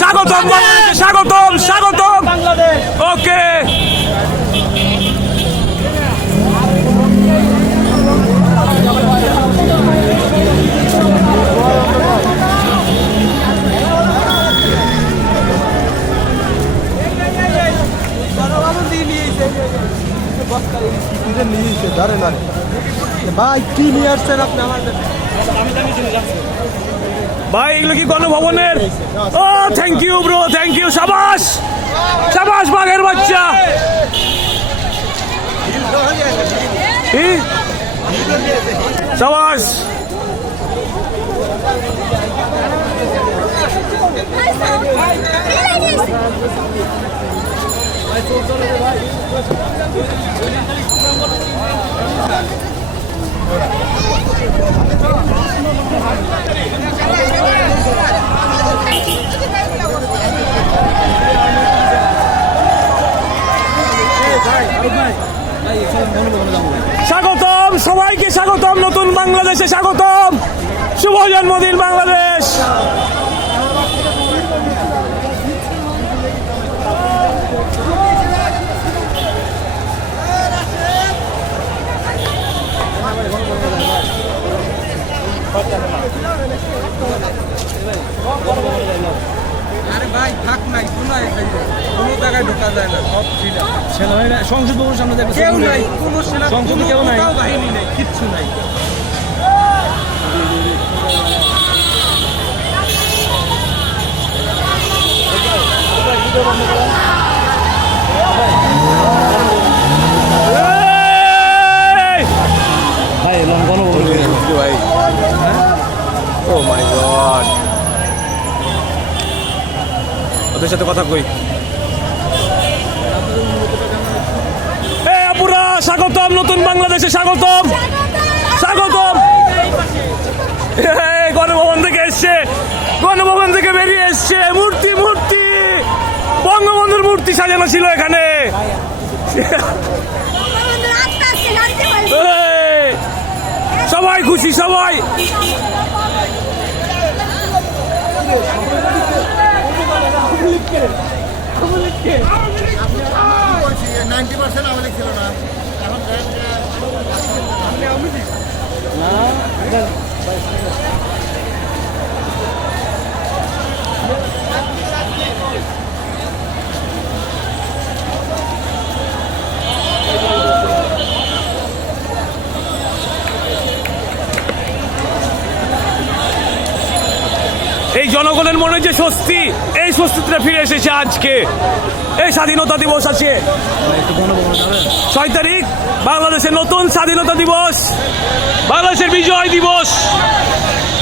স্বাগতম স্বাগতম স্বাগতম ওকে। ভাই কি নিয়ে আসছেন আপনি আমার ভাই এগুলো কি গণভবনের? ও thank you bro, thank you. সাবাস সাবাস বাঘের বাচ্চা। সাবাস স্বাগতম সবাইকে, স্বাগতম নতুন বাংলাদেশে, স্বাগতম। শুভ জন্মদিন বাংলাদেশ। আরে ভাই থাক নাই কোনো জায়গায় ঢোকা যায় না, সব সেনা হয় না। সংসদ ভবনের সামনে কেউ নাই, কোনো সেনা সংসদ কেউ নাই, বাহিনী নেই, কিচ্ছু নাই। ভাই ভাই ও মাই গড, ওদের সাথে কথা কই। আপুরা স্বাগতম নতুন বাংলাদেশে, স্বাগতম স্বাগতম। গণভবন থেকে এসছে, গণভবন থেকে বেরিয়ে এসছে। মূর্তি মূর্তি বঙ্গবন্ধুর মূর্তি সাজানো ছিল এখানে। সবাই খুশি, সবাই। এই জনগণের মনে যে স্বস্তি, এই স্বস্তিটা ফিরে এসেছে আজকে। এই স্বাধীনতা দিবস আছে 6 তারিখ, বাংলাদেশের নতুন স্বাধীনতা দিবস, বাংলাদেশের বিজয় দিবস,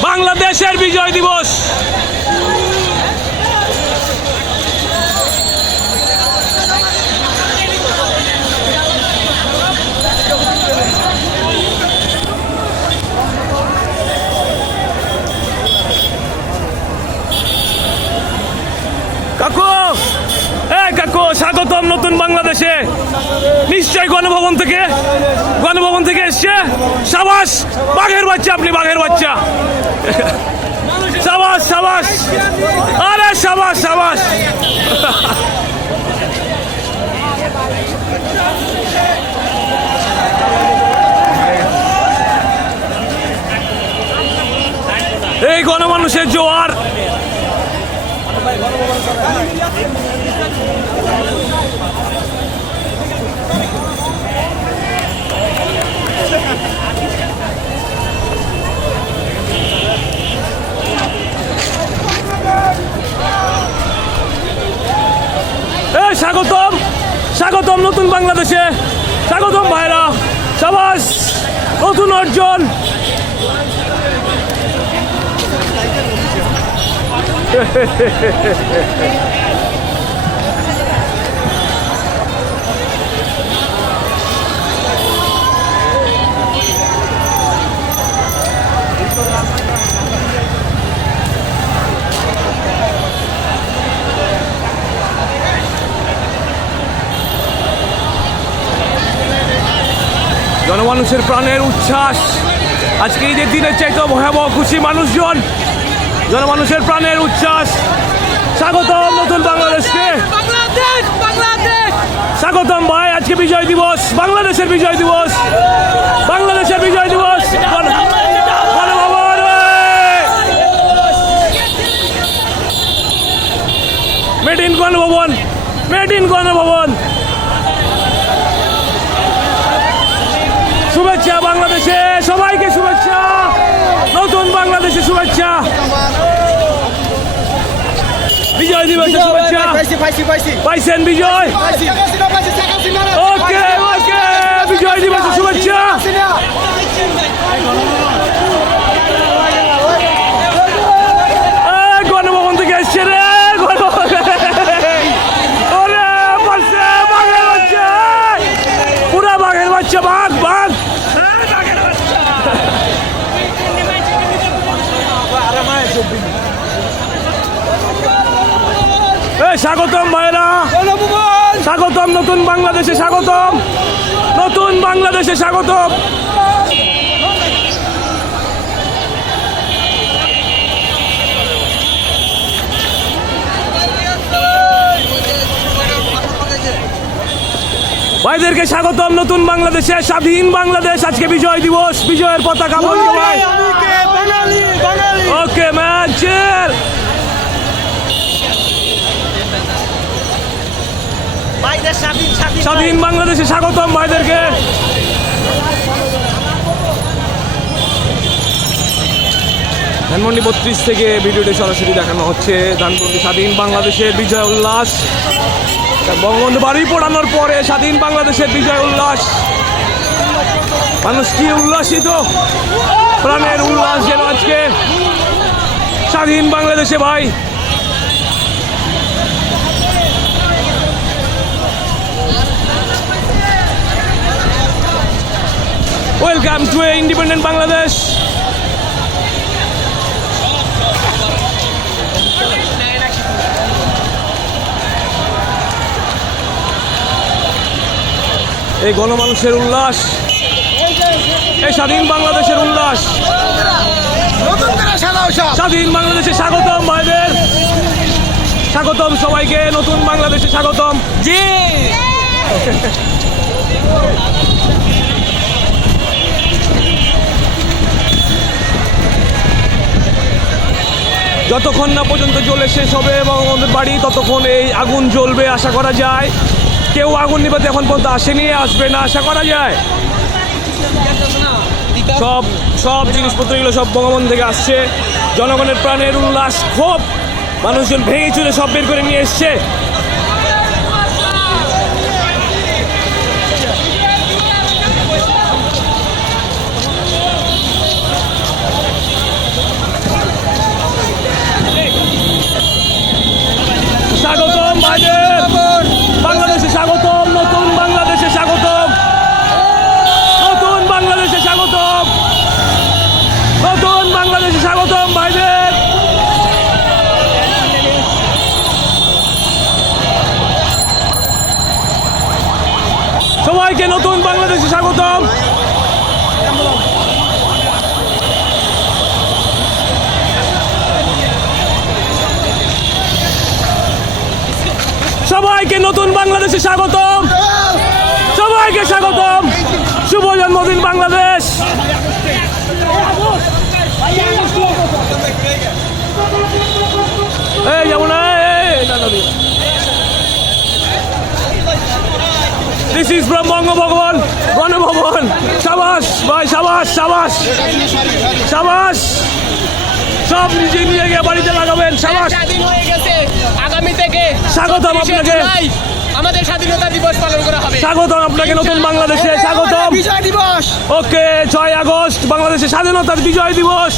বাংলাদেশের বিজয় দিবস। কাকু, কাকু স্বাগতম নতুন বাংলাদেশে। নিশ্চয় গণভবন থেকে এসছে। সাবাস বাঘের বাচ্চা, আপনি বাঘের বাচ্চা। সাবাস সাবাস, আরে সাবাস সাবাস। এই গণমানুষের জোয়ার। স্বাগতম স্বাগতম নতুন বাংলাদেশে, স্বাগতম ভাইরা। সাবাস নতুন অর্জন। জনমানুষের প্রাণের উচ্ছ্বাস। আজকে ঈদের দিনের চাইতে ভয়াবহ খুশি মানুষজন। জনমানুষের প্রাণের উচ্ছ্বাস। স্বাগতম নতুন বাংলাদেশকে, স্বাগতম ভাই। আজকে বিজয় দিবস, বাংলাদেশের বিজয় দিবস, বাংলাদেশের বিজয় দিবস। Made in Ganabhaban, made in Ganabhaban. শুভেচ্ছা বাংলাদেশে, সবাইকে শুভেচ্ছা, নতুন বাংলাদেশে শুভেচ্ছা, বিজয় দিবসে শুভেচ্ছা। পাইছেন বিজয়? ওকে ওকে, বিজয় দিবসে শুভেচ্ছা। গণভবন থেকে এসছে রে, পুরা বাঘের বাচ্চা, বাঘ বাঘ। স্বাগতম ভাইরা, স্বাগতম নতুন বাংলাদেশে, স্বাগতম নতুন বাংলাদেশে, স্বাগতম। ভাইদেরকে স্বাগতম নতুন বাংলাদেশে, স্বাধীন বাংলাদেশ। আজকে বিজয় দিবস, বিজয়ের পতাকা বন্ধ ভাই। ওকে ম্যান, চিয়ার। স্বাধীন বাংলাদেশে স্বাগতম ভাইদেরকে। ধানমন্ডি 32 থেকে ভিডিওটি সরাসরি দেখানো হচ্ছে। ধানমন্ডি স্বাধীন বাংলাদেশের বিজয় উল্লাস, বঙ্গবন্ধু বাড়ি পড়ানোর পরে স্বাধীন বাংলাদেশের বিজয় উল্লাস। মানুষ কি উল্লাসিত, প্রাণের উল্লাস যেন আজকে স্বাধীন বাংলাদেশে ভাই। Welcome to A independent Bangladesh. এই গণমানুষের উল্লাস, এই স্বাধীন বাংলাদেশের উল্লাস, স্বাধীন বাংলাদেশে স্বাগতম ভাইদের, স্বাগতম সবাইকে নতুন বাংলাদেশে স্বাগতম। জি যতক্ষণ না পর্যন্ত জ্বলে শেষ হবে বঙ্গবন্ধুর বাড়ি, ততক্ষণ এই আগুন জ্বলবে আশা করা যায়। কেউ আগুন নিভাতে এখন পর্যন্ত আসেনি, আসবে না আশা করা যায়। সব সব জিনিসপত্রগুলো সব বঙ্গবন্ধু থেকে আসছে। জনগণের প্রাণের উল্লাস, ক্ষোভ, মানুষজন ভেঙে চুরে সব বের করে নিয়ে এসছে। স্বাগতম ভাইদের, বাংলাদেশে স্বাগতম, নতুন বাংলাদেশে স্বাগতম, নতুন বাংলাদেশে স্বাগতম, নতুন বাংলাদেশে স্বাগতম ভাইদের। সবাইকে নতুন বাংলাদেশে স্বাগতম। সবাইকে নতুন বাংলাদেশে স্বাগতম, সবাইকে স্বাগতম। শুভ জন্মদিন বাংলাদেশ। এই যাবো না, this is from Bangabhaban, Ganabhaban. সাবাস ভাই, সাবাস সাবাস সাবাস। সব নিজে নিয়ে গিয়ে বাড়িতে লাগাবেন। সাবাস। স্বাধীন হয়ে গেছে, আগামী থেকে স্বাগতম আপনাকে, আমাদের স্বাধীনতা দিবস পালন করা হবে। স্বাগতম আপনাকে নতুন বাংলাদেশে, স্বাগতম। বিজয় দিবস। ওকে, 6 আগস্ট বাংলাদেশের স্বাধীনতার বিজয় দিবস।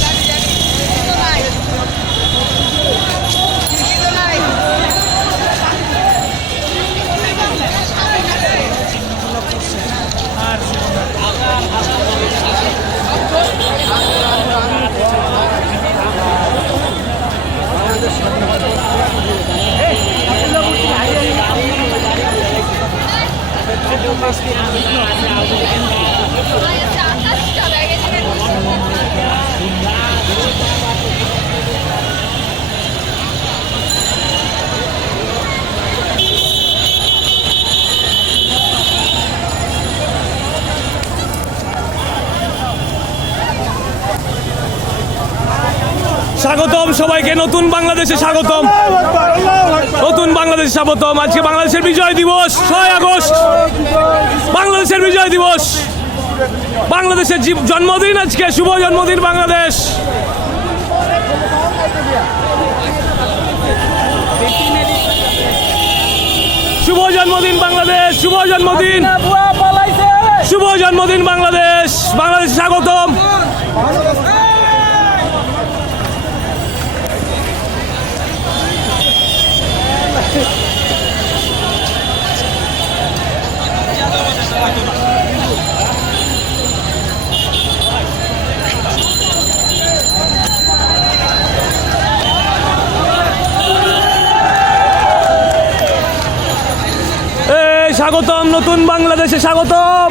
স্বাগতম সবাইকে, নতুন বাংলাদেশে স্বাগতম, নতুন বাংলাদেশে স্বাগতম। আজকে বাংলাদেশের বিজয় দিবস, 6 আগস্ট বাংলাদেশের বিজয় দিবস, বাংলাদেশের জন্মদিন আজকে, শুভ জন্মদিন বাংলাদেশ। শুভ জন্মদিন বাংলাদেশ, শুভ জন্মদিন, শুভ জন্মদিন বাংলাদেশ, বাংলাদেশ স্বাগতম। স্বাগতম নতুন বাংলাদেশে, স্বাগতম।